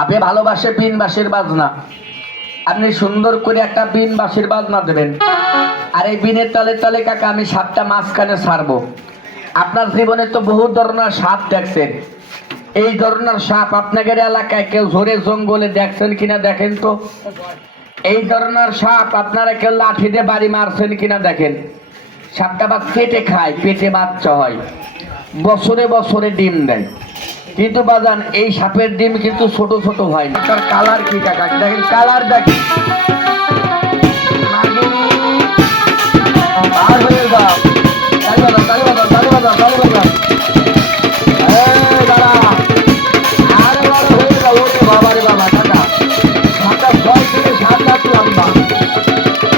সাপে ভালোবাসে বিন বাঁশির বাজনা। আপনি সুন্দর করে একটা বিন বাঁশির বাজনা দেবেন, আর এই বিনের তালে তালে কাকা আমি সাপটা মাঝখানে ছাড়বো। আপনার জীবনে তো বহু ধরনের সাপ দেখছেন, এই ধরনের সাপ আপনাদের এলাকায় কেউ ঝোরে জঙ্গলে দেখছেন কিনা দেখেন তো। এই ধরনের সাপ আপনারা কেউ লাঠি দিয়ে বাড়ি মারছেন কিনা দেখেন। সাপটা বা পেটে খায়, পেটে বাচ্চা হয়, বছরে বছরে ডিম দেয়। কিন্তু বাজান এই সাপের ডিম কিন্তু ছোট ছোট হয় না। তার কালার কি কাকা দেখেন, কালার দেখেন। আর হয়ে যাও, তালি বাজাও, তালি বাজাও, তালি বাজাও, তালি বাজাও। দাঁড়া, আরে বাবা হয়ে যাও, ওরে বাবা রে বাবা কাকা। সাপটা 6 থেকে 7 হাত লম্বা।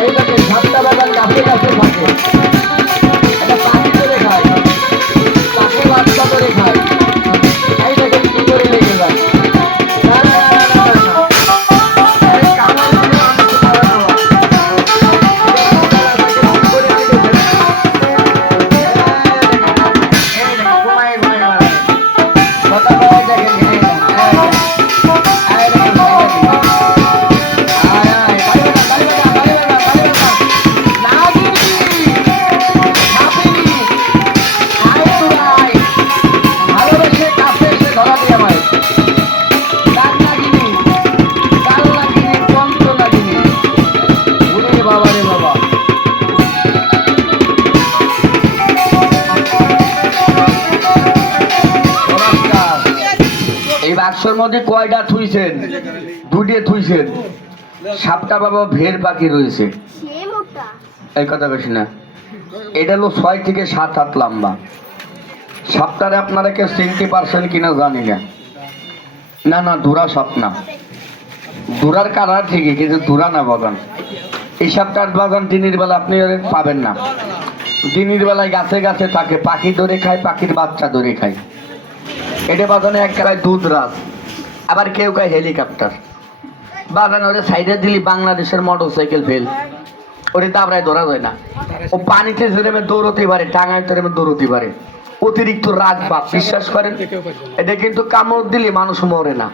এই দেখেন সাপটা বাগান গাছে গাছে থাকে, এটা পানি করে খায়, তাকে বাচ্চা করে খায়। এই দেখেন কি করে লেগে যায়। এই বাক্সর মধ্যে কয়টা থুইছেন? 2টে থুইছেন। সাপটা বাবা ভেড় পাখি রয়েছে, এই কথা কইছি না। এটা হলো 6 থেকে 7 হাত লম্বা। সাপটারে আপনারা কেউ চিনতে পারছেন কিনা জানি না। না না, ধুরা সাপ না, ধুরার কালার ঠিকই কিন্তু ধুরা না বাগান। এই সাপটার বাগান দিনের বেলা আপনি পাবেন না। দিনের বেলায় গাছে গাছে থাকে, পাখি ধরে খায়, পাখির বাচ্চা ধরে খায়। এটা বাগানে এক গালায় দুধ রাজ, আবার কেউ খায় হেলিকপ্টার। বাগানে ওরে সাইডে দিলি বাংলাদেশের মোটর সাইকেল ফেল, ওরে দাবড়ায় ধরা যায় না। ও পানিতে যেরকম দৌড়তে পারে, টাঙায় তেরমে দৌড়তে পারে। অতিরিক্ত রাগ বাপ, বিশ্বাস করেন। এটা কিন্তু কামড় দিলে মানুষ মরে না,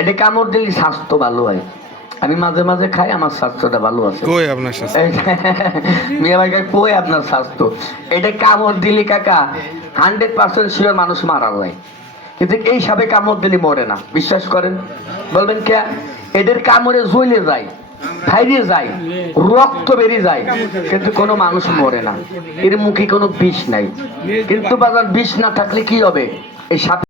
এটা কামড় দিলে স্বাস্থ্য ভালো হয়। আমি মাঝে মাঝে খাই, আমার স্বাস্থ্যটা ভালো আছে। মেয়ে ভাই কই আপনার স্বাস্থ্য? এটা কামড় দিলি কাকা 100% শিওর মানুষ মারা যায়, কিন্তু এই সাপে কামড় দিলে মরে না, বিশ্বাস করেন। বলবেন কে? এদের কামড়ে জ্বলে যায়, ফাইরে যায়, রক্ত বেরিয়ে যায়, কিন্তু কোনো মানুষ মরে না। এর মুখে কোনো বিষ নাই। কিন্তু বাজার বিষ না থাকলে কি হবে? এই সাপ